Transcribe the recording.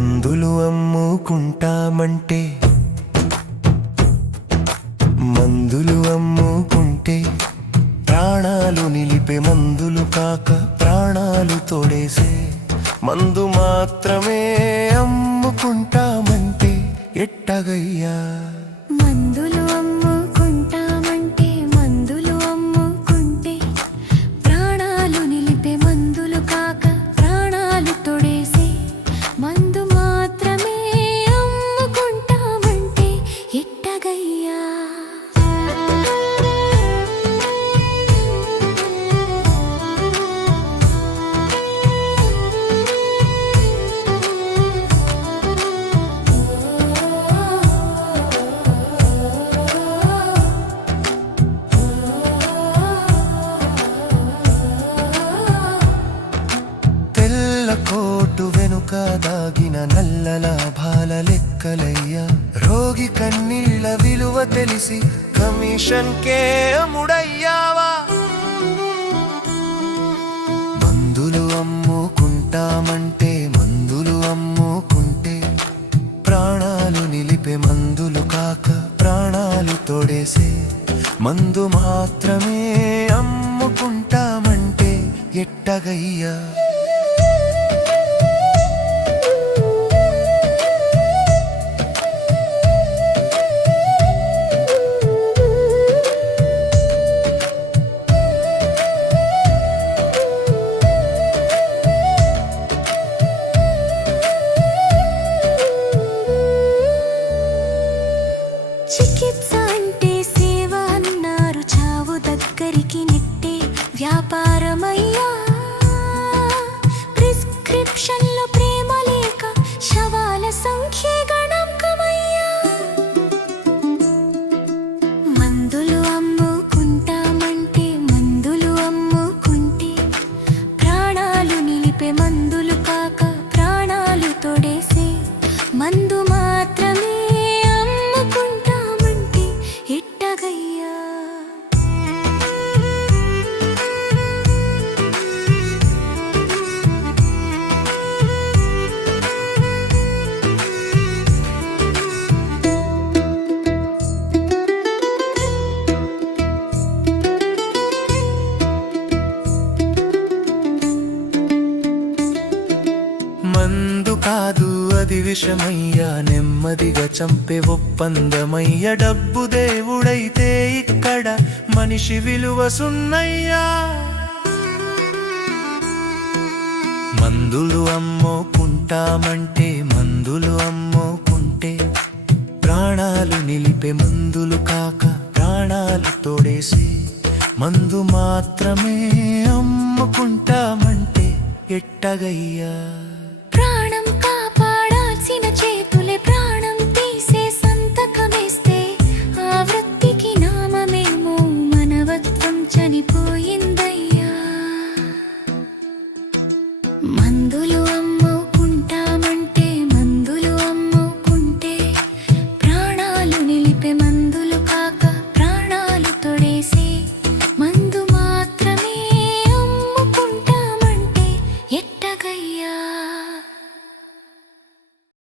మందులు అమ్ముకుంటామంటే మందులు అమ్ముకుంటే ప్రాణాలు నిలిపే మందులు కాక ప్రాణాలు తోడేసే మందు మాత్రమే అమ్ముకుంటామంటే ఎట్టగయ్యా మందులు అమ్ముకుంటామంటే మందులు అమ్ముకుంటే ప్రాణాలు నిలిపే మందులు కాక ప్రాణాలు తోడేసే మందు మాత్రమే అమ్ముకుంటామంటే ఎట్టగయ్యా కోటు వెనుక దాగిన నల్ల లాభాల లెక్కలయ్యా రోగి కన్నీళ్ల విలువ తెలిసి కమిషన్ కే అమ్ముడయ్యావా మందులు అమ్ముకుంటామంటే మందులు అమ్ముకుంటే ప్రాణాలు నిలిపే మందులు కాక ప్రాణాలు తోడేసే మందు మాత్రమే అమ్ముకుంటామంటే ఎట్టగయ్యా చికిత్స అంటే సేవ అన్నారు చావు దగ్గరికి నెట్టే వ్యాపారమయ్యా ప్రిస్క్రిప్షన్లో ప్రేమ లేక శవాల సంఖ్య గణాంకమయ్యా మందులు అమ్ముకుంటామంటే మందులు అమ్ముకుంటే ప్రాణాలు నిలిపే మందులు కాక ప్రాణాలు తోడేసే మందు మాత్రమే ఎట్టగయ్యా మందు కాదు అది విషమయ్యా నెమ్మదిగా చంపే ఒప్పందమయ్య డబ్బు దేవుడైతే ఇక్కడ మనిషి విలువ సున్నయ్యా మందులు అమ్ముకుంటామంటే మందులు అమ్ముకుంటే ప్రాణాలు నిలిపే మందులు కాక ప్రాణాలు తోడేసి మందు మాత్రమే అమ్ముకుంటామంటే ఎట్టగయ్యా